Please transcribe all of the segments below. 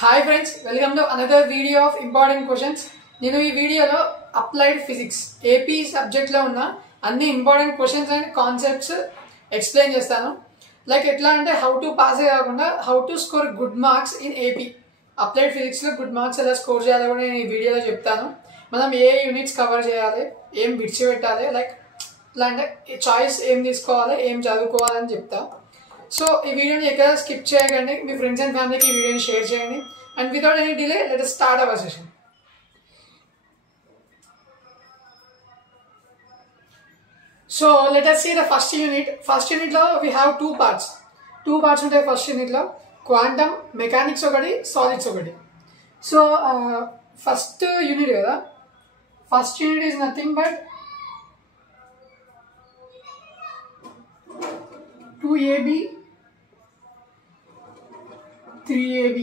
Hi friends, welcome to another video of important questions. నేను ఈ వీడియోలో అప్లైడ్ ఫిజిక్స్ ఏపీ సబ్జెక్ట్ లో ఉన్న అన్ని important questions and concepts explain చేస్తాను. లైక్ ఎట్లా అంటే హౌ టు పాస్ కాకుండా how to score good marks in AP. Applied physics లో గుడ్ మార్క్స్ ఎలా స్కోర్ చేయాలో కూడా నేను ఈ వీడియోలో చెప్తాను. మనం ఏ యూనిట్స్ కవర్ చేయాలి, ఏం విడిచిపెట్టాలి, లైక్ ఎట్లా అంటే చాయిస్ ఏం తీసుకోవాలి, ఏం చదువుకోవాలని చెప్తా. సో ఈ వీడియోని ఎక్కడ స్కిప్ చేయకండి, మీ ఫ్రెండ్స్ అండ్ ఫ్యామిలీకి ఈ వీడియోని షేర్ చేయండి. And without any delay let us start our session. So let us see the first unit. First unit lo we have two parts ఉంటాయి first unit లో. క్వాంటమ్ మెకానిక్స్ ఒకటి, solids ఒకటి. So first unit కదా, first unit is nothing but 2AB 3AB.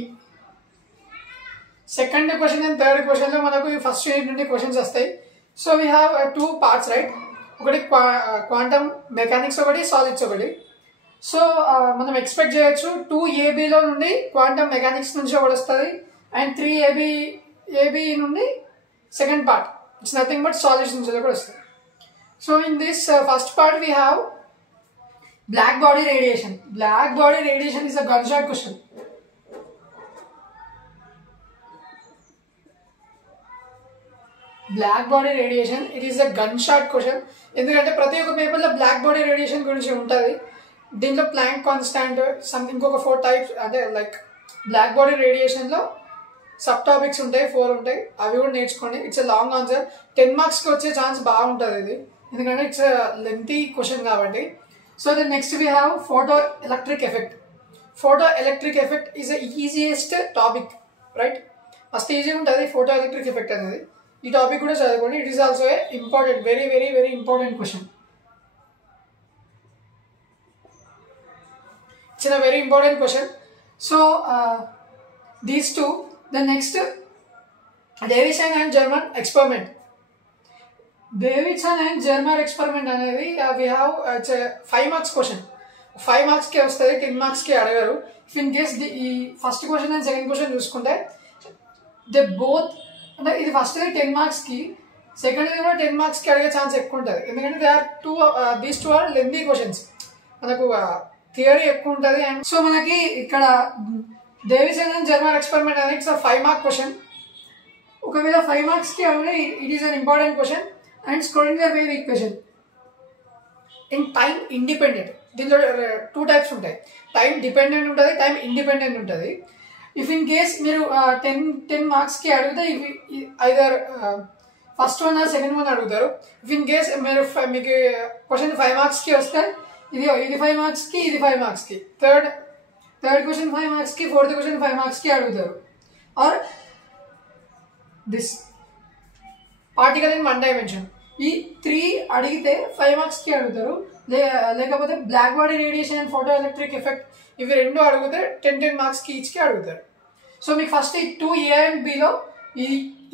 Second question and third question లో మనకు ఈ first unit నుండి questions వస్తాయి. So we have two parts right, ఒకటి క్వాంటమ్ మెకానిక్స్ ఒకటి, సాలిడ్స్ ఒకటి. సో మనం ఎక్స్పెక్ట్ చేయొచ్చు 2ABలో నుండి క్వాంటమ్ మెకానిక్స్ నుంచి ఒకటి వస్తుంది అండ్ 3AB నుండి second part it's nothing but solids నుంచి కూడా వస్తుంది. So in this first part we have black body radiation. Black body radiation is a gunshot question. Black body radiation, it is a gunshot question. ఎందుకంటే ప్రతి ఒక్క పేపర్లో black body radiation గురించి ఉంటుంది. దీంట్లో ప్లాంక్ కాన్స్టాంట్ సంథింగ్ ఇంకొక 4 types, అంటే like black body రేడియేషన్లో సబ్ టాపిక్స్ ఉంటాయి, 4 ఉంటాయి, అవి కూడా నేర్చుకోండి. ఇట్స్ ఎ లాంగ్ ఆన్సర్, 10 మార్క్స్కి వచ్చే ఛాన్స్ బాగుంటుంది ఇది, ఎందుకంటే ఇట్స్ లెంతీ క్వశ్చన్ కాబట్టి. So the next we have photoelectric effect. Photoelectric effect is the easiest topic, right? First easy untadi photoelectric effect anedi. Ee topic kuda chadukoni. It is also a important, very important question. It's a very important question. So these two. The next, Davidson and German experiment. Davidson and Germer experiment అనేది we have 5 marks question. 5 మార్క్స్కి వస్తుంది, 10 మార్క్స్కి అడగారు. If in case ఈ first question and second question చూసుకుంటే they both, అంటే ఇది first 10 మార్క్స్కి, సెకండ్ కూడా 10 మార్క్స్కి అడిగే ఛాన్స్ ఎక్కువ ఉంటుంది. ఎందుకంటే these two are lengthy questions, మనకు థియరీ ఎక్కువ ఉంటుంది. అండ్ సో మనకి ఇక్కడ డేవిడ్సన్ అండ్ జెర్మర్ ఎక్స్పెరిమెంట్ అనేది ఇట్స్ 5 మార్క్ క్వశ్చన్. ఒకవేళ 5 మార్క్స్కి అడిగితే it is an important question. And Schrodinger wave equation in time independent. దీంట్లో 2 టైప్స్ ఉంటాయి, టైం డిపెండెంట్ ఉంటుంది, టైం ఇండిపెండెంట్ ఉంటుంది. ఇఫ్ ఇన్ కేస్ మీరు 10 మార్క్స్కి అడిగితే either first one or second one అడుగుతారు. ఇఫ్ ఇన్ కేస్ మీకు క్వశ్చన్ 5 మార్క్స్కి వస్తే ఇది 5 మార్క్స్కి, ఇది 5 మార్క్స్కి, థర్డ్ క్వశ్చన్ 5 మార్క్స్కి, ఫోర్త్ క్వశ్చన్ 5 మార్క్స్కి అడుగుతారు. Or this particle in 1 dimension, ఈ 3 అడిగితే 5 మార్క్స్కి అడుగుతారు. లేకపోతే black body radiation and photo electric effect, ఇవి 2 అడిగితే 10 మార్క్స్కి ఈచ్కి అడుగుతారు. సో మీకు ఫస్ట్ ఈ 2A అండ్ Bలో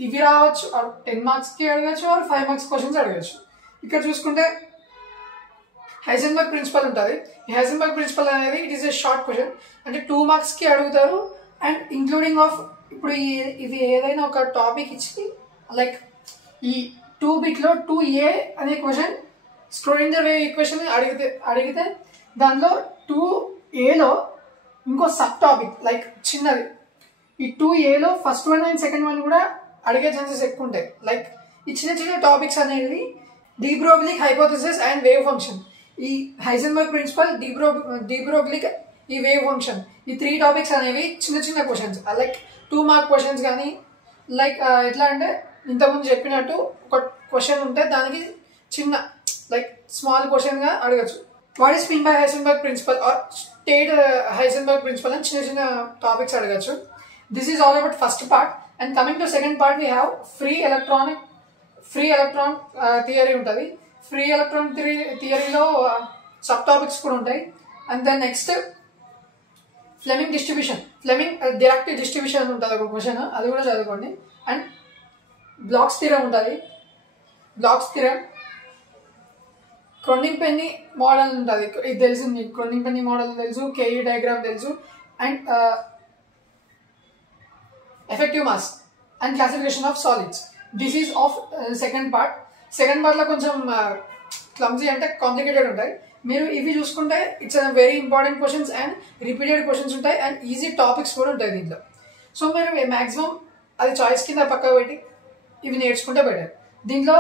ఇవి రావచ్చు, 10 మార్క్స్కి అడగచ్చు, ఆర్ 5 మార్క్స్ క్వశ్చన్స్ అడగచ్చు. ఇక్కడ చూసుకుంటే హైసెన్బర్గ్ ప్రిన్సిపల్ ఉంటుంది. ఈ హైసెన్బర్గ్ ప్రిన్సిపల్ అనేది it is a short question, అంటే 2 మార్క్స్కి అడుగుతారు. అండ్ ఇంక్లూడింగ్ ఆఫ్ ఇప్పుడు ఇది ఏదైనా ఒక టాపిక్ ఇచ్చి లైక్ ఈ 2 బిట్లో 2A అనే క్వశ్చన్ స్క్రోడింగర్ వేవ్ ఈక్వేషన్ అడిగితే దానిలో 2Aలో ఇంకో సబ్ టాపిక్ లైక్ చిన్నది, ఈ 2Aలో first one and second one కూడా అడిగే ఛాన్సెస్ ఎక్కువ ఉంటాయి. లైక్ ఈ చిన్న టాపిక్స్ అనేవి de Broglie hypothesis and wave function, ఈ హైసెన్బర్గ్ ప్రిన్సిపల్, డి బ్రోగ్లిక్, ఈ వేవ్ ఫంక్షన్, ఈ 3 టాపిక్స్ అనేవి చిన్న క్వశ్చన్స్, లైక్ 2 మార్క్ క్వశ్చన్స్. కానీ లైక్ ఎట్లా అంటే ఇంతకుముందు చెప్పినట్టు ఒక క్వశ్చన్ ఉంటే దానికి చిన్న లైక్ స్మాల్ క్వశ్చన్గా అడగచ్చు. What is mean by Heisenberg principle or state Heisenberg principle అని చిన్న టాపిక్స్ అడగచ్చు. This is all about first part. And coming to second part we have free electron theory ఉంటుంది. ఫ్రీ ఎలక్ట్రాన్ థియరీలో sub topics కూడా ఉంటాయి. And then next Fleming directive distribution ఉంటుంది ఒక question, అది కూడా చదువుకోండి. అండ్ బ్లాక్స్ థియరం ఉంటుంది. Bloch's theorem, Kronig Penney model ఉంటుంది, ఇది తెలుసు మీకు. క్రోనింగ్ పెన్నీ మోడల్ తెలుసు, కేఈ డయాగ్రామ్ తెలుసు. And effective mass and classification of solids. This is of second part. Second part లో కొంచెం క్లమ్జీ అంటే కాంప్లికేటెడ్ ఉంటాయి. మీరు ఇవి చూసుకుంటే it's very important questions and repeated questions ఉంటాయి అండ్ ఈజీ టాపిక్స్ కూడా ఉంటాయి దీంట్లో. సో మీరు మ్యాక్సిమం అది చాయిస్ కింద పక్క పెట్టి ఇవి నేర్చుకుంటే బెటర్. దీంట్లో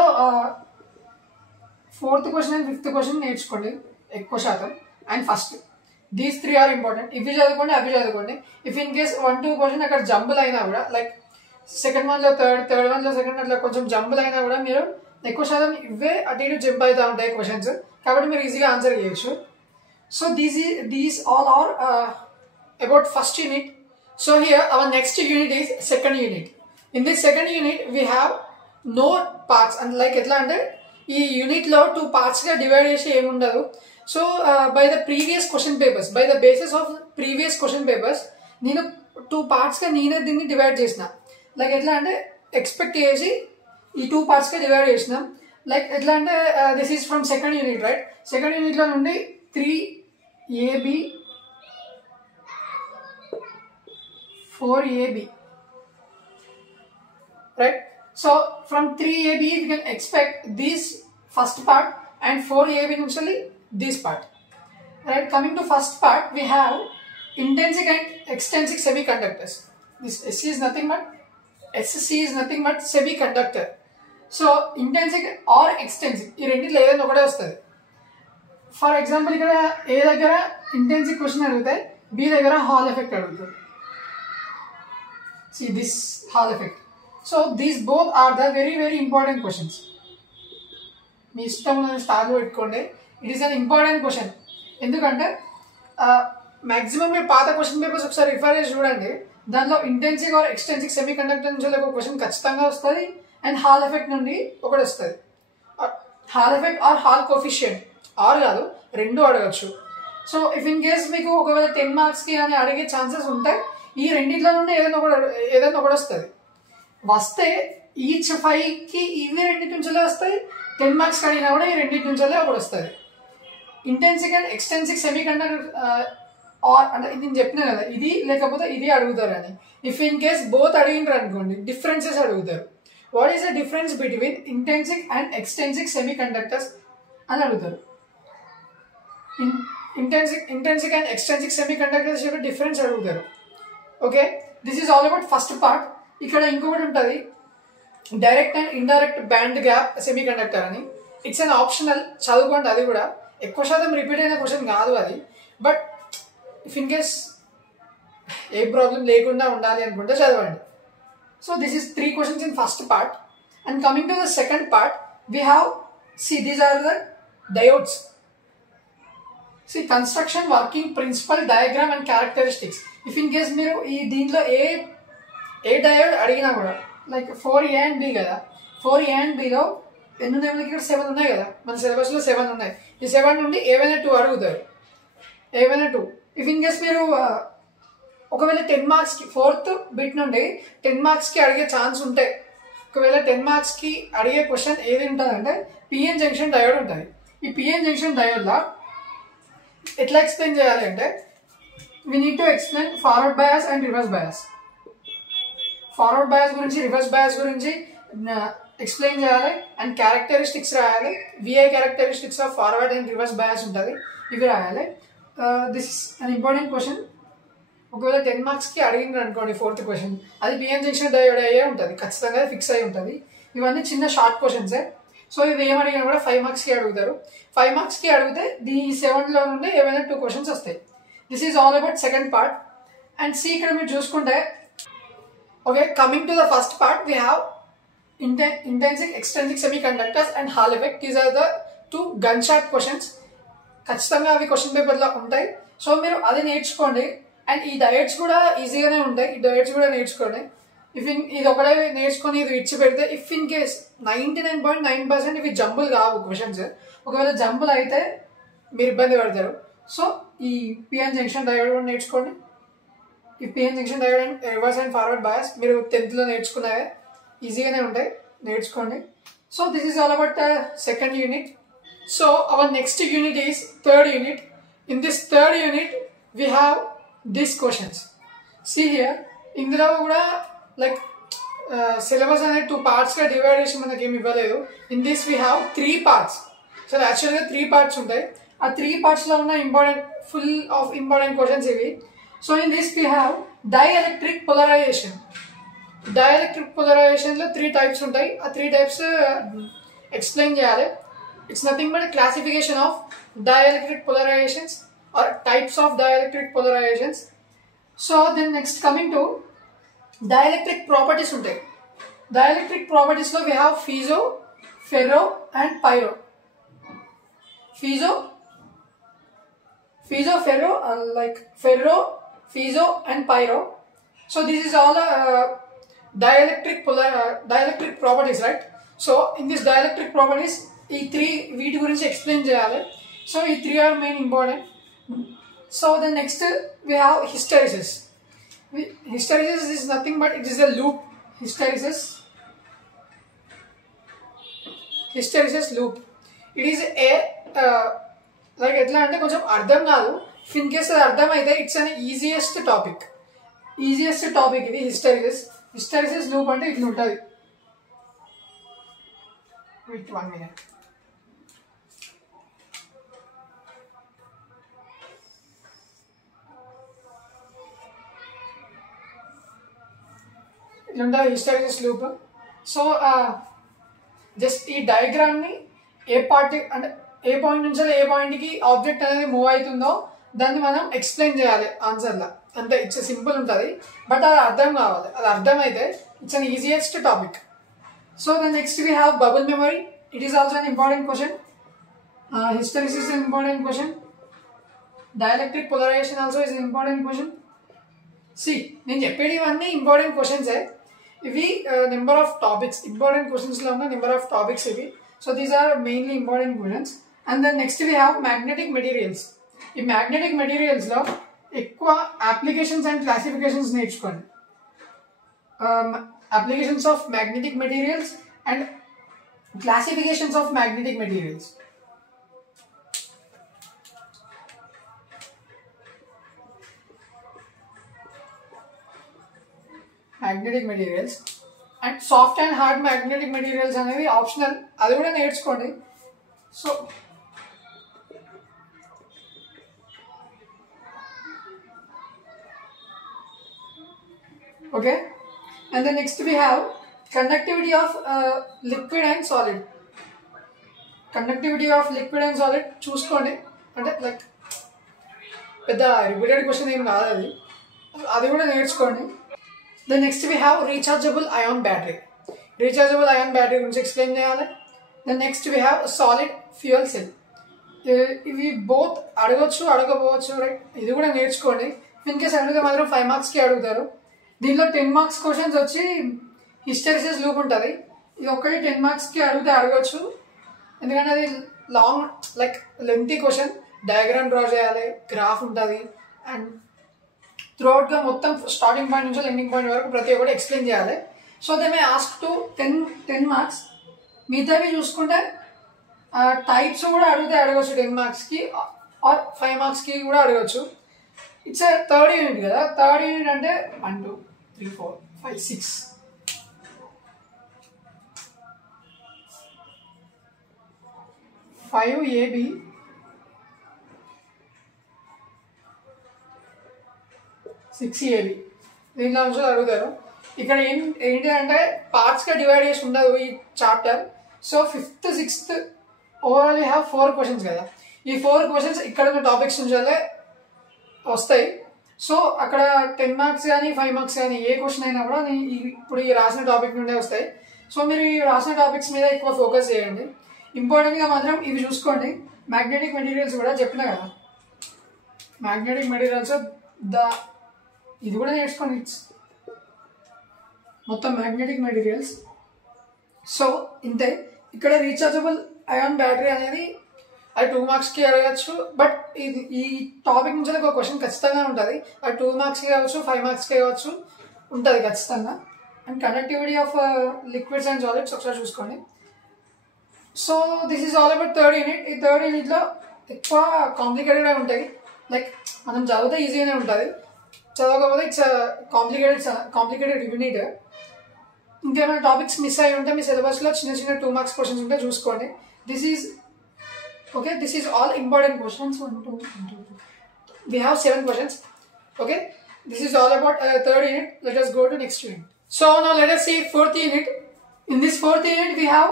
4th question and 5th question నేర్చుకోండి ఎక్కువ శాతం. And first these 3 are important. ఇవి చదువుకోండి, అవి చదువుకోండి. ఇఫ్ ఇన్ కేస్ 1-2 క్వశ్చన్ అక్కడ జంబుల్ అయినా కూడా, లైక్ సెకండ్ వన్లో థర్డ్ వన్లో సెకండ్ అట్లా కొంచెం జంబుల్ అయినా కూడా మీరు ఎక్కువ శాతం ఇవే అటు ఇటు జంప్ అవుతూ ఉంటాయి క్వశ్చన్స్, కాబట్టి మీరు ఈజీగా ఆన్సర్ చేయొచ్చు. So these all are about first unit. So here our next unit is second unit. In this second unit we have no parts and like ఎట్లా అంటే ఈ యూనిట్లో 2 పార్ట్స్గా డివైడ్ చేసి ఏముండదు. So by the previous question papers, by the basis of previous question papers నేను 2 పార్ట్స్గా నేనే దీన్ని డివైడ్ చేసిన. లైక్ ఎట్లా అంటే ఎక్స్పెక్ట్ చేసి ఈ 2 పార్ట్స్గా డివైడ్ చేసినాం. లైక్ ఎట్లా అంటే this is from second unit, right? Second యూనిట్లో నుండి 3AB 4AB, right? So from 3AB we can expect this first part and 4AB initially this part, right? Coming to first part, we have intrinsic and extrinsic semiconductors. This SC is nothing but semiconductor. So intrinsic or extrinsic ఈ రెండిట్లో ఏదైనా ఒకటే వస్తుంది. For example ఇక్కడ ఏ దగ్గర intrinsic question అడిగితే B దగ్గర hall effect అడుగుతుంది. See this Hall effect. So these both are the very important questions. మీ ఇష్టం స్టార్ పెట్టుకోండి. It is an important question. ఎందుకంటే మ్యాక్సిమం మీరు పాత క్వశ్చన్ పేపర్స్ ఒకసారి రిఫర్ చేసి చూడండి. దానిలో intrinsic or extrinsic semiconductor నుంచి ఒక క్వశ్చన్ ఖచ్చితంగా వస్తుంది అండ్ హాల్ ఎఫెక్ట్ నుండి ఒకటి వస్తుంది. Hall effect or Hall coefficient, or కాదు రెండు అడగచ్చు. సో ఇఫ్ ఇన్ కేస్ మీకు ఒకవేళ 10 మార్క్స్కి అని అడిగే ఛాన్సెస్ ఉంటాయి. ఈ రెండిట్లో నుండి ఏదైనా ఒకటి వస్తుంది. వస్తే ఈచ్ 5కి ఇవి రెండింటి నుంచే వస్తాయి. 10 మార్క్స్ అడిగినా కూడా ఈ రెండింటి నుంచే ఒకటి వస్తుంది. Intrinsic and extrinsic semiconductor or అంటే నేను చెప్పినా కదా, ఇది లేకపోతే ఇది అడుగుతారు అని. ఇఫ్ ఇన్ కేస్ బోత్ అడిగినారు అనుకోండి, డిఫరెన్సెస్ అడుగుతారు. What is the difference between intrinsic and extrinsic semi conductors అని అడుగుతారు. Intrinsic and extrinsic semi conductors యొక్క డిఫరెన్స్ అడుగుతారు. Okay, this is all about first part. ఇక్కడ ఇంకొకటి ఉంటుంది, direct and indirect band gap semi conductor అని. It's an optional, చదువుకోండి. అది కూడా ఎక్కువ శాతం రిపీట్ అయిన క్వశ్చన్ కాదు అది. But if in case A problem లేకుండా ఉండాలి అనుకుంటే చదవండి. So this is 3 questions in first part. And coming to the second part, we have, see these are the diodes. See construction, working principle, diagram and characteristics. If in case మీరు ఈ దీంట్లో ఏ diode అడిగినా కూడా, like 4A and B కదా, 4A and Bలో ఎన్ని ఉన్నాయి మనకి? ఇక్కడ 7 ఉన్నాయి కదా, మన సిలబస్లో 7 ఉన్నాయి. ఈ 7 నుండి ఏవైనా 2 అడుగుతారు, ఏవైనా 2. ఇఫ్ ఇన్ కేస్ మీరు ఒకవేళ 10 మార్క్స్కి 4th బిట్ నుండి 10 మార్క్స్కి అడిగే ఛాన్స్ ఉంటే, ఒకవేళ 10 మార్క్స్కి అడిగే క్వశ్చన్ ఏది ఉంటుందంటే పిఎన్ జంక్షన్ డయోడ్ ఉంటుంది. ఈ పిఎన్ జంక్షన్ డయోడ్లో ఎట్లా ఎక్స్ప్లెయిన్ చేయాలి అంటే, we need to explain forward bias and reverse bias. Forward bias గురించి, రివర్స్ బయాస్ గురించి ఎక్స్ప్లెయిన్ చేయాలి అండ్ క్యారెక్టరిస్టిక్స్ రాయాలి. VI characteristics of forward and reverse bias ఉంటుంది, ఇవి రాయాలి. This is an important question. ఒకవేళ 10 మార్క్స్కి అడిగినారు అనుకోండి 4th క్వశ్చన్, అది పిఎన్ జంక్షన్ డయోడ్ అయ్యే ఉంటుంది, ఖచ్చితంగా ఫిక్స్ అయి ఉంటుంది. ఇవన్నీ చిన్న షార్ట్ క్వశ్చన్సే. సో ఇవి ఏమడిగినా కూడా 5 మార్క్స్కి అడుగుతారు. 5 మార్క్స్కి అడిగితే ఈ 7లో నుండి ఏమైనా 2 questions వస్తాయి. This is all about second part. And see ఇక్కడ మీరు చూసుకుంటే, okay, coming to the first part, we have intrinsic extrinsic semi conductors and Hall effect. These are the 2 gun shot questions. ఖచ్చితంగా అవి క్వశ్చన్ పేపర్లో ఉంటాయి. So మీరు అది నేర్చుకోండి. అండ్ ఈ డయట్స్ కూడా ఈజీగానే ఉంటాయి, ఈ డయట్స్ కూడా నేర్చుకోండి. ఇది ఒకటే నేర్చుకొని ఇది ఇచ్చి పెడితే, ఇఫ్ ఇన్ కేస్ 99.9% ఇవి జంబుల్ కావు క్వశ్చన్స్. ఒకవేళ జంబుల్ అయితే మీరు ఇబ్బంది పడతారు. సో ఈ పిఎన్ జంక్షన్ డయోడ్ కూడా నేర్చుకోండి. ఈ PN junction diode and reverse and forward bias మీరు 10th నేర్చుకున్నవే, ఈజీగానే ఉంటాయి, నేర్చుకోండి. So this is all about second unit. So hour next unit is third unit. In this third unit we have these questions. See here, ఇందులో కూడా like syllabus అనేది 2 partsగా divide చేసి మనకి ఏమి ఇవ్వలేదు. In this we have 3 parts. So actually 3 parts ఉంటాయి. ఆ 3 partsలో ఉన్న important full of important questions ఇవి. So in this we have dielectric polarization. Dielectric పోలరైజేషన్లో 3 types ఉంటాయి. ఆ 3 types ఎక్స్ప్లెయిన్ చేయాలి. It's nothing but classification of dielectric polarizations or types of dielectric polarizations. So then next coming to dielectric properties ఉంటాయి. Dielectric properties లో we have piezo, ferro and pyro. Piezo, ferro, like ferro, piezo and pyro. So this is all dielectric properties, right? So in this dielectric properties ఈ 3 వీటి గురించి explain చేయాలి. So ఈ 3 are main important. So the next we have hysteresis. Hysteresis is nothing but it is a loop. Hysteresis loop. It is a like ఎట్లా అంటే కొంచెం అర్థం కాదు. ఇన్ కేస్ అది అర్థం అయితే ఇట్స్ అన్ ఈజియెస్ట్ టాపిక్ ఇది హిస్టెరిసిస్ లూప్ అంటే ఇట్లా ఉంటుంది. With 1 minute. ఇట్లా ఉంటుంది హిస్టెరిసిస్ లూప్. సో జస్ట్ ఈ డయాగ్రామ్ని ఏ పార్ట్ అంటే ఏ పాయింట్ నుంచి ఏ పాయింట్కి ఆబ్జెక్ట్ అనేది మూవ్ అవుతుందో దాన్ని మనం ఎక్స్ప్లెయిన్ చేయాలి ఆన్సర్లో. అంతే, ఇట్స్ సింపుల్ ఉంటుంది. బట్ అది అర్థం కావాలి. అది అర్థమైతే it's an easiest topic. So then next we have bubble memory. It is also an important question. Hysteresis is an important question. Dielectric polarization also is an important question. See, నేను చెప్పేది ఇవన్నీ important క్వశ్చన్సే. ఇవి number of topics, important క్వశ్చన్స్లో ఉన్న number of topics ఇవి. So these are mainly important questions. And then next we have magnetic materials. ఈ magnetic మెటీరియల్స్లో ఎక్కువ అప్లికేషన్స్ అండ్ క్లాసిఫికేషన్స్ నేర్చుకోండి. Applications of magnetic materials and classifications of magnetic materials. Magnetic materials and soft and hard magnetic materials అనేవి optional, అది కూడా నేర్చుకోండి. So okay. And then next we have conductivity of liquid and solid. Conductivity of liquid and solid చూసుకోండి. అంటే like పెద్ద repeated question ఏం కాదు అది, అది కూడా నేర్చుకోండి. Then next we have rechargeable ion battery. Rechargeable ion battery గురించి ఎక్స్ప్లెయిన్ చేయాలి. Then next we have solid fuel cell. ఇవి బోత్ అడగచ్చు అడగపోవచ్చు, రైట్? ఇది కూడా నేర్చుకోండి. ఇన్ కేస్ అడిగితే మాత్రం 5 marksకి అడుగుతారు. దీనిలో 10 marks క్వశ్చన్స్ వచ్చి హిస్టెరిసిస్ లూప్ ఉంటుంది. ఇది ఒక్కటి 10 marksకి అడిగితే అడగచ్చు, ఎందుకంటే అది long like lengthy question. Diagram draw చేయాలి, గ్రాఫ్ ఉంటుంది, అండ్ త్రూఅవుట్గా మొత్తం స్టార్టింగ్ పాయింట్ నుంచి ఎండింగ్ పాయింట్ వరకు ప్రతి ఒక్కటి ఎక్స్ప్లెయిన్ చేయాలి. So they may ask to 10 marks. మిగతావి చూసుకుంటే టైప్స్ కూడా అడిగితే అడగచ్చు 10 marksకి ఆర్ 5 marksకి కూడా అడగచ్చు. ఇట్స్ థర్డ్ యూనిట్ కదా. థర్డ్ యూనిట్ అంటే 1 2 3 4 5 6 5 AB 6 AB. దీంట్లో అంశాలు అడుగుతారు. ఇక్కడ ఏంటి అంటే పార్ట్స్గా డివైడ్ చేసి ఉండదు ఈ chapter. So 5th 6th overall you have 4 questions కదా. ఈ 4 questions ఇక్కడ ఉన్న టాపిక్స్ నుంచే వస్తాయి. సో అక్కడ 10 marks కానీ 5 marks కానీ ఏ క్వశ్చన్ అయినా కూడా ఇప్పుడు ఈ రాసిన టాపిక్ నుండే వస్తాయి. సో మీరు ఈ రాసిన టాపిక్స్ మీద ఎక్కువ ఫోకస్ చేయండి. ఇంపార్టెంట్గా మాత్రం ఇవి చూసుకోండి. మ్యాగ్నెటిక్ మెటీరియల్స్ కూడా చెప్పినా కదా, మ్యాగ్నెటిక్ మెటీరియల్స్ ఇది కూడా నేర్చుకోండి. మొత్తం మ్యాగ్నెటిక్ మెటీరియల్స్. సో ఇంతే. ఇక్కడ రీఛార్జబుల్ అయాన్ బ్యాటరీ అనేది అది 2 marksకి అడగచ్చు. బట్ ఈ టాపిక్ నుంచి ఒక క్వశ్చన్ ఖచ్చితంగా ఉంటుంది. అది 2 marksకి కావచ్చు, 5 marksకి కావచ్చు, ఉంటుంది ఖచ్చితంగా. And conductivity of liquids and solids ఒకసారి చూసుకోండి. So this is all about third unit. ఈ థర్డ్ యూనిట్లో ఎక్కువ కాంప్లికేటెడ్గా ఉంటాయి. లైక్ మనం చదివితే ఈజీగానే ఉంటుంది. చదవకపోతే ఇట్స్ కాంప్లికేటెడ్ యూనిట్. ఇంకేమైనా టాపిక్స్ మిస్ అయ్యి ఉంటే మీ సిలబస్లో చిన్న చిన్న 2 మార్క్స్ క్వశ్చన్స్ ఉంటే చూసుకోండి. This is all important questions. 1 2 3 we have 7 questions. Okay, this is all about third unit. Let us go to next unit. So now let us see fourth unit. In this fourth unit we have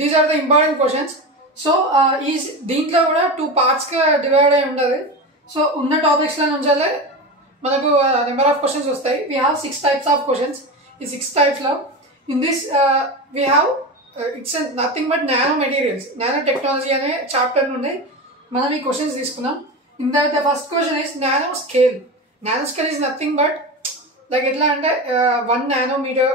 these are the important questions. So is దీంట్లో కూడా 2 parts గా divide అయి ఉండదు. So ఉన్న topics లో నుంచాలే మనకు number of questions వస్తాయి. we have 6 types of questions. ఈ 6 types లో in this we have it's nothing but nano materials, nano technology అనే చాప్టర్ నుండి మనం ఈ క్వశ్చన్స్ తీసుకున్నాం. In that the first question is nanoscale. Nanoscale is nothing but like ఎట్లా అంటే 1 nanometer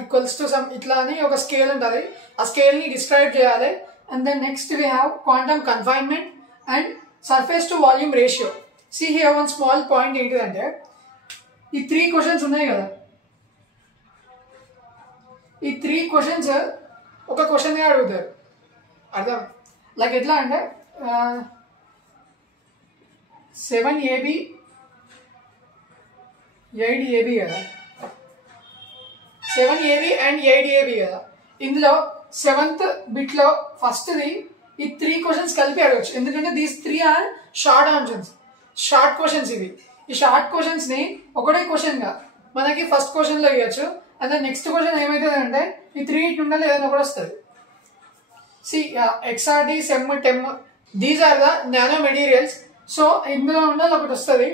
equals to some ఇట్లా అని ఒక స్కేల్ ఉంటుంది. ఆ స్కేల్ని డిస్క్రైబ్ చేయాలి. And then next we have quantum confinement and surface to volume ratio. See here one small point ఏంటిదంటే ఈ 3 questions ఉన్నాయి కదా, ఈ 3 questions ఒక క్వశ్చన్గా అడుగుతారు. అర్థం లైక్ ఎట్లా అంటే 7AB 8AB కదా, 7AB and 8AB కదా. ఇందులో 7th బిట్లో ఫస్ట్ది ఈ 3 క్వశ్చన్స్ కలిపి అడగచ్చు. ఎందుకంటే these 3 are short answers, short questions ఇవి. ఈ షార్ట్ క్వశ్చన్స్ని ఒకటే క్వశ్చన్గా మనకి ఫస్ట్ క్వశ్చన్లో ఇవ్వచ్చు. అండ్ దెన్ నెక్స్ట్ క్వశ్చన్ ఏమవుతుంది అంటే ఈ 3 ఇటు ఉండాలి ఏదైనా ఒకటి వస్తుంది. See XRD, SEM, TEM these are the nano materials. So ఇందులో ఉండాలి ఒకటి వస్తుంది.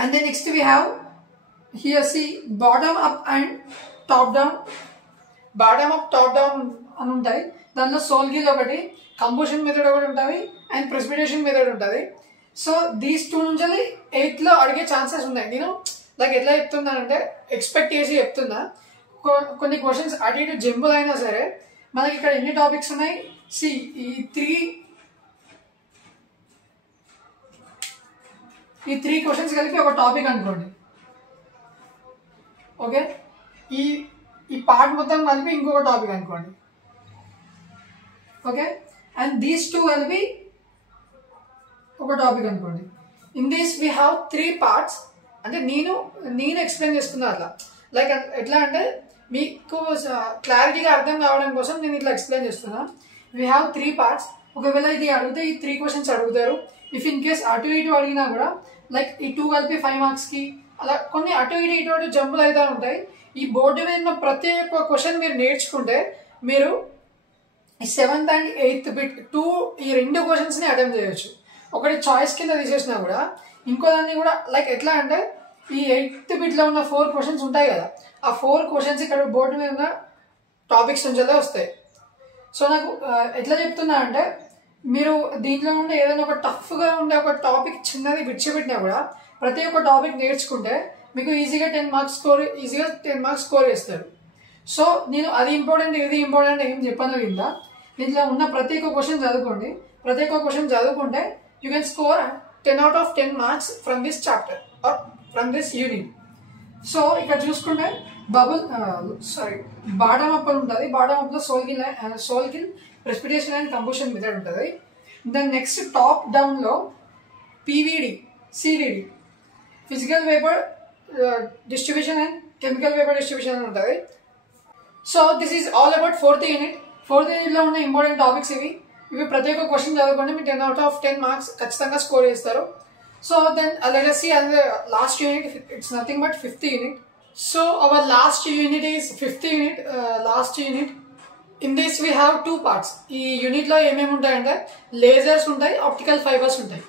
And then next we have here see bottom up and top down. Bottom up top down అని ఉంటాయి. దానిలో సోల్గిల్ ఒకటి, కంబషన్ మెథడ్ ఒకటి ఉంటుంది అండ్ ప్రెసిపిటేషన్ మెథడ్ ఉంటుంది. సో దీస్ 2 నుంచి 8లో అడిగే ఛాన్సెస్ ఉన్నాయి. నేను లైక్ ఎట్లా చెప్తున్నానంటే ఎక్స్పెక్ట్ చేసి చెప్తున్నా. కొన్ని క్వశ్చన్స్ అటు ఇటు జంబుల్ అయినా సరే మనకి ఇక్కడ ఎన్ని టాపిక్స్ ఉన్నాయి. సి ఈ 3 క్వశ్చన్స్ కలిపి ఒక టాపిక్ అనుకోండి. ఓకే, ఈ పార్ట్ మొత్తం కలిపి ఇంకొక టాపిక్ అనుకోండి. ఓకే, అండ్ దీస్ 2 కలిపి ఒక టాపిక్ అనుకోండి. In these we have 3 parts. అంటే నేను ఎక్స్ప్లెయిన్ చేస్తున్నా అట్లా. లైక్ ఎట్లా అంటే మీకు క్లారిటీగా అర్థం కావడం కోసం నేను ఇట్లా ఎక్స్ప్లెయిన్ చేస్తున్నా. We have 3 parts. ఒకవేళ ఇది అడిగితే ఈ 3 క్వశ్చన్స్ అడుగుతారు. ఇఫ్ ఇన్ కేస్ అటు ఇటు అడిగినా కూడా లైక్ ఈ 2 కలిపి 5 మార్క్స్కి అలా కొన్ని అటు ఇటు జంపులు అవుతూ ఉంటాయి. ఈ బోర్డు మీద ఉన్న ప్రతి ఒక్క క్వశ్చన్ మీరు నేర్చుకుంటే మీరు ఈ 7th and 8th బిట్ ఈ 2 క్వశ్చన్స్ని అటెంప్ట్ చేయొచ్చు. ఒకటి చాయిస్ కింద తీసేసినా కూడా ఇంకో దాన్ని కూడా లైక్ ఎట్లా అంటే ఈ 8th బిట్లో ఉన్న 4 క్వశ్చన్స్ ఉంటాయి కదా, ఆ 4 క్వశ్చన్స్ ఇక్కడ బోర్డు మీద ఉన్న టాపిక్స్ నుంచే వస్తాయి. సో నాకు ఎట్లా చెప్తున్నా అంటే మీరు దీంట్లో నుండి ఏదైనా ఒక టఫ్గా ఉండే ఒక టాపిక్ చిన్నది విడిచిపెట్టినా కూడా ప్రతి ఒక్క టాపిక్ నేర్చుకుంటే మీకు ఈజీగా 10 మార్క్స్ స్కోర్ చేస్తారు. సో నేను అది ఇంపార్టెంట్ ఇది ఇంపార్టెంట్ ఏం చెప్పాను కింద దీంట్లో ఉన్న ప్రతి ఒక్క క్వశ్చన్ చదువుకోండి. ప్రతి ఒక్క క్వశ్చన్ చదువుకుంటే you can score 10 out of 10 marks from this chapter or from this unit. So ఇక్కడ చూసుకుంటే బాటమ్ అప్ అని ఉంటుంది. బాటమ్ అప్లో sol gel precipitation and combustion method ఉంటుంది. దెన్ నెక్స్ట్ టాప్ డౌన్లో PVD, CVD physical vapour distribution and chemical vapour distribution అని ఉంటుంది. So this is all about 4th unit. 4th యూనిట్లో ఉన్న ఇంపార్టెంట్ టాపిక్స్ ఇవి ప్రతి ఒక్క క్వశ్చన్ చదువుకుంటే మీరు 10 out of 10 మార్క్స్ ఖచ్చితంగా స్కోర్ చేస్తారు. So then let us see last unit. It's nothing but 5th unit. So our last unit is 5th unit. Last unit in this we have 2 parts. ఈ యూనిట్లో ఏమేమి ఉంటాయంటే lasers ఉంటాయి, optical fibres ఉంటాయి.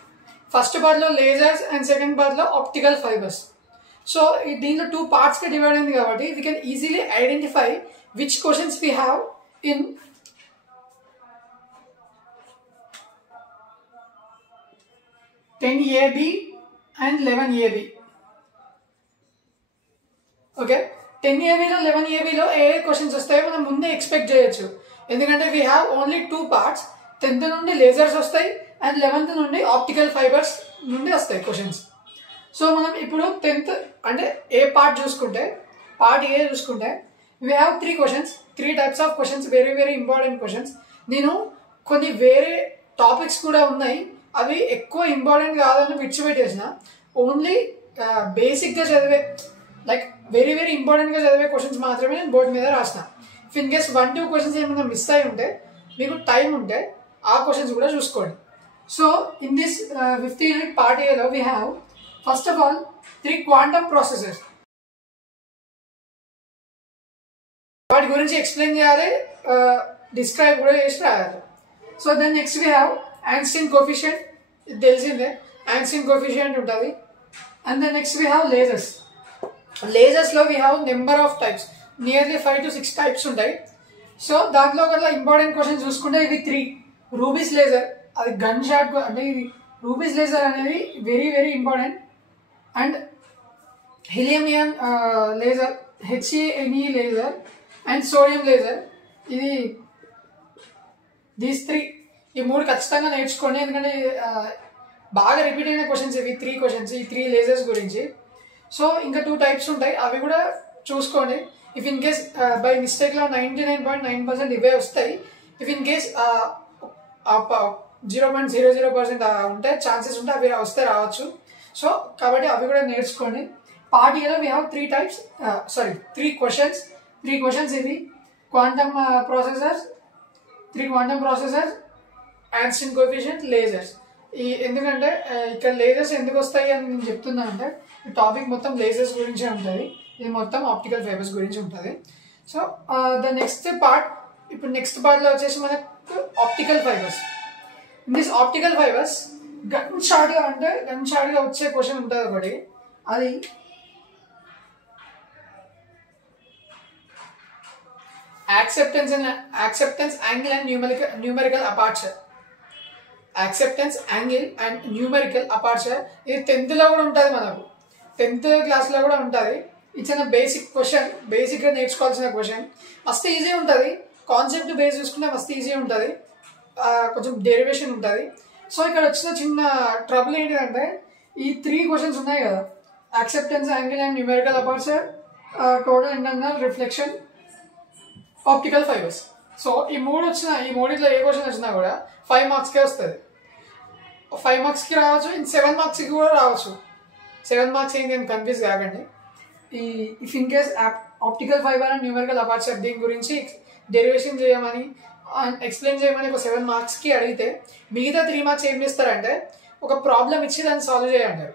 First పార్ట్లో lasers and second పార్ట్లో optical fibres. So దీంట్లో 2 partsగా డివైడ్ అయింది కాబట్టి we can easily identify which questions we have in 10AB and 11AB. Okay, 10ABలో 11ABలో A questions వస్తాయో మనం ముందే ఎక్స్పెక్ట్ చేయొచ్చు. ఎందుకంటే we have only 2 parts. 10th నుండి లేజర్స్ వస్తాయి అండ్ 11th నుండి ఆప్టికల్ ఫైబర్స్ నుండి వస్తాయి క్వశ్చన్స్. సో మనం ఇప్పుడు 10th అంటే ఏ పార్ట్ చూసుకుంటే పార్ట్ ఏ చూసుకుంటే we have 3 questions, 3 types of questions, very very important questions. నేను కొన్ని వేరే టాపిక్స్ కూడా ఉన్నాయి అవి ఎక్కువ ఇంపార్టెంట్ కాదని విడిచిపెట్టేసిన ఓన్లీ బేసిక్గా చదివే లైక్ వెరీ వెరీ ఇంపార్టెంట్గా చదివే క్వశ్చన్స్ మాత్రమే నేను బోర్డు మీద రాసిన. ఇఫ్ ఇన్ కేస్ 1-2 క్వశ్చన్స్ ఏమైనా మిస్ అయి ఉంటే మీకు టైం ఉంటే ఆ క్వశ్చన్స్ కూడా చూసుకోండి. So in this 50 unit part Aలో we have first of all 3 quantum processes. వాటి గురించి ఎక్స్ప్లెయిన్ చేయాలి, డిస్క్రైబ్ కూడా చేసి రాయాలి. So then next we have Einstein coefficient, ఇది తెలిసిందే, ఐన్స్టీన్ కోఎఫిషియంట్ ఉంటుంది. And then next we have lasers. లేజర్స్లో we have number of types, nearly 5 to 6 types ఉంటాయి. సో దాంట్లో కల్లా ఇంపార్టెంట్ క్వశ్చన్ చూసుకుంటే ఇవి 3. రూబీస్ లేజర్, అది గన్ షాట్, అంటే ఇది రూబీస్ లేజర్ అనేది very very important. And helium neon laser, HENE laser and sodium laser, ఇది దీస్ 3, ఈ 3 ఖచ్చితంగా నేర్చుకోండి. ఎందుకంటే బాగా రిపీట్ అయిన క్వశ్చన్స్ ఇవి 3 క్వశ్చన్స్, ఈ 3 లేజర్స్ గురించి. సో ఇంకా 2 టైప్స్ ఉంటాయి, అవి కూడా చూసుకోండి. ఇఫ్ ఇన్ కేస్ బై మిస్టేక్లో 99.9% ఇవే వస్తాయి. ఇఫ్ ఇన్ కేస్ 0.00% ఉంటే ఛాన్సెస్ ఉంటే అవి వస్తే రావచ్చు. సో కాబట్టి అవి కూడా నేర్చుకోండి. పార్ట్ ఏలో we have 3 types, 3 questions. 3 questions ఇవి quantum processors, 3 quantum processors, Einstein coefficient, lasers. ఎందుకంటే ఇక్కడ లేజర్స్ ఎందుకు వస్తాయి అని నేను చెప్తున్నా అంటే ఈ టాపిక్ మొత్తం లేజర్స్ గురించే ఉంటుంది, ఇది మొత్తం ఆప్టికల్ ఫైబర్స్ గురించి ఉంటుంది. సో ద నెక్స్ట్ పార్ట్, ఇప్పుడు నెక్స్ట్ పార్ట్లో వచ్చేసి మనకు optical fibres. In this optical fibres గన్ షార్ట్గా వచ్చే క్వశ్చన్ ఉంటుంది ఒకటి, అది acceptance angle and numerical aperture. Acceptance angle and numerical aperture, ఇది 10th లో కూడా ఉంటుంది, మనకు 10th క్లాస్లో కూడా ఉంటుంది. ఇచ్చిన బేసిక్ క్వశ్చన్, బేసిక్గా నేర్చుకోవాల్సిన క్వశ్చన్, మస్తు ఈజీ ఉంటుంది. కాన్సెప్ట్ బేస్ చూసుకుంటే మస్తు ఈజీ ఉంటుంది, కొంచెం డెరివేషన్ ఉంటుంది. సో ఇక్కడ వచ్చిన చిన్న ట్రబుల్ ఏంటిదంటే ఈ 3 క్వశ్చన్స్ ఉన్నాయి కదా, acceptance angle and numerical aperture, total internal reflection, optical fibres. So ఈ 3 వచ్చినా, ఈ 3లో ఏ క్వశ్చన్ వచ్చినా కూడా 5 మార్క్స్కే వస్తుంది. 5 మార్క్స్కి రావచ్చు, 7 మార్క్స్కి కూడా రావచ్చు. 7 మార్క్స్ ఏంటి అని కన్ఫ్యూజ్ కాకండి. If in case optical fibre and numerical aperture దీని గురించి డెరివేషన్ చేయమని, ఎక్స్ప్లెయిన్ చేయమని ఒక 7 మార్క్స్కి అడిగితే మిగతా 3 మార్క్స్ ఏం చేస్తారంటే ఒక ప్రాబ్లం ఇచ్చి దాన్ని సాల్వ్ చేయంటారు.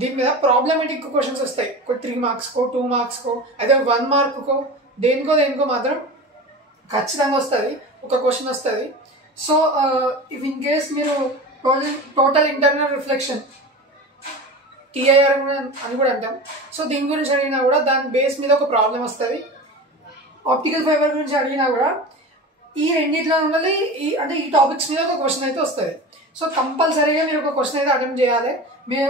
దీని మీద ప్రాబ్లమేటిక్ క్వశ్చన్స్ వస్తాయి, ఒక 3 మార్క్స్కో 2 మార్క్స్కో అయితే 1 మార్క్కో దేనికో మాత్రం ఖచ్చితంగా వస్తుంది, ఒక క్వశ్చన్ వస్తుంది. సో ఇఫ్ ఇన్ కేస్ మీరు టోటల్ ఇంటర్నల్ రిఫ్లెక్షన్, TIR అని కూడా అంటాం, సో దీని గురించి అడిగినా కూడా దాని బేస్ మీద ఒక ప్రాబ్లం వస్తుంది. ఆప్టికల్ ఫైబర్ గురించి అడిగినా కూడా ఈ రెండిట్లో ఉండాలి, అంటే ఈ టాపిక్స్ మీద ఒక క్వశ్చన్ అయితే వస్తుంది. సో కంపల్సరీగా మీరు ఒక క్వశ్చన్ అయితే అటెంప్ట్ చేయాలి.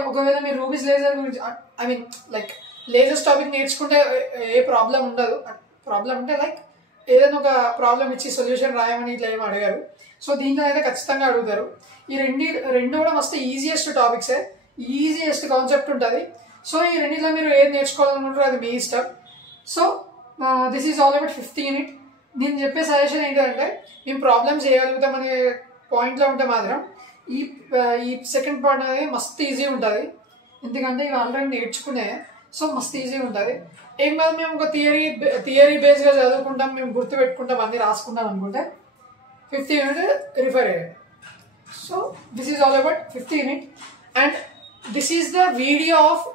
ఒకవేళ మీరు రూబీస్ లేజర్ గురించి, I mean like lasers topic నేర్చుకుంటే ఏ ప్రాబ్లం ఉండదు. ప్రాబ్లం అంటే లైక్ ఏదైనా ఒక ప్రాబ్లం ఇచ్చి సొల్యూషన్ రాయమని ఇట్లా ఏమి అడిగారు. సో దీంట్లో అయితే ఖచ్చితంగా అడుగుతారు. ఈ రెండు కూడా మస్తు ఈజియెస్ట్ టాపిక్సే, ఈజియెస్ట్ కాన్సెప్ట్ ఉంటుంది. సో ఈ రెండిట్లో మీరు ఏది నేర్చుకోవాలనుకుంటారో అది మీ ఇష్టం. So this is all about 5th unit. నేను చెప్పే సజెషన్ ఏంటంటే మేము ప్రాబ్లమ్స్ చేయగలుగుతామనే పాయింట్లో ఉంటే మాత్రం ఈ సెకండ్ పార్ట్ అనేది మస్తు ఈజీ ఉంటుంది. ఎందుకంటే ఇవి ఆల్రెడీ నేర్చుకునే, సో మస్తు ఈజీ ఉంటుంది. ఏం కాదు, మేము ఒక థియరీ బేస్గా చదువుకుంటాం, మేము గుర్తుపెట్టుకుంటాం, అన్నీ రాసుకుంటాం అనుకుంటే 5th unit రిఫర్ అయ్యండి. So this is all about 5th unit and this is the video of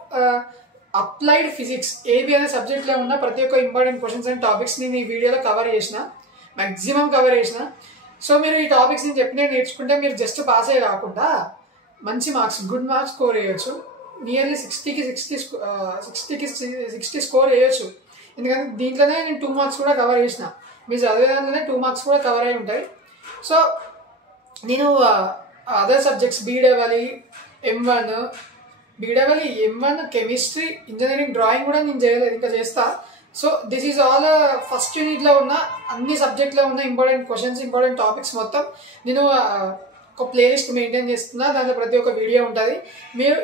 applied physics. AB అనే సబ్జెక్ట్లో ఉన్న ప్రతి ఒక్క ఇంపార్టెంట్ క్వశ్చన్స్ అండ్ టాపిక్స్ నేను ఈ వీడియోలో కవర్ చేసిన, మ్యాక్సిమం కవర్ చేసిన. సో మీరు ఈ టాపిక్స్ నేను చెప్పిన నేర్చుకుంటే మీరు జస్ట్ పాస్ అయ్యే కాకుండా మంచి మార్క్స్, గుడ్ మార్క్స్ స్కోర్ చేయొచ్చు. నియర్లీ 60కి 60 స్కోర్ వేయచ్చు. ఎందుకంటే దీంట్లోనే నేను 2 మార్క్స్ కూడా కవర్ చేసిన, మీరు చదివే దాంట్లోనే 2 మార్క్స్ కూడా కవర్ అయి ఉంటాయి. సో నేను other subjects BW, M1 chemistry, engineering, drawing కూడా నేను చేయలేదు, ఇంకా చేస్తా. So this is all first యూనిట్లో ఉన్న అన్ని సబ్జెక్ట్లో ఉన్న ఇంపార్టెంట్ క్వశ్చన్స్, ఇంపార్టెంట్ టాపిక్స్ మొత్తం నేను ఒక ప్లేలిస్ట్ మెయింటైన్ చేస్తున్నా. దాంట్లో ప్రతి ఒక్క వీడియో ఉంటుంది. మీరు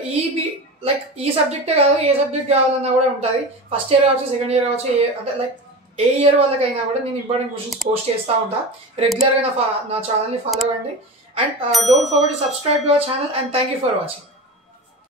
ఈ సబ్జెక్టే కాదు, ఏ సబ్జెక్ట్ కావాలన్నా కూడా ఉంటుంది. ఫస్ట్ ఇయర్ కావచ్చు, సెకండ్ ఇయర్ కావచ్చు, అంటే లైక్ ఏ ఇయర్ వాళ్ళకైనా కూడా నేను ఇంపార్టెంట్ క్వశ్చన్స్ పోస్ట్ చేస్తూ ఉంటాను. రెగ్యులర్గా నా ఛానల్ని ఫాలో అవ్వండి. And don't forget to subscribe to our channel and thank you for watching.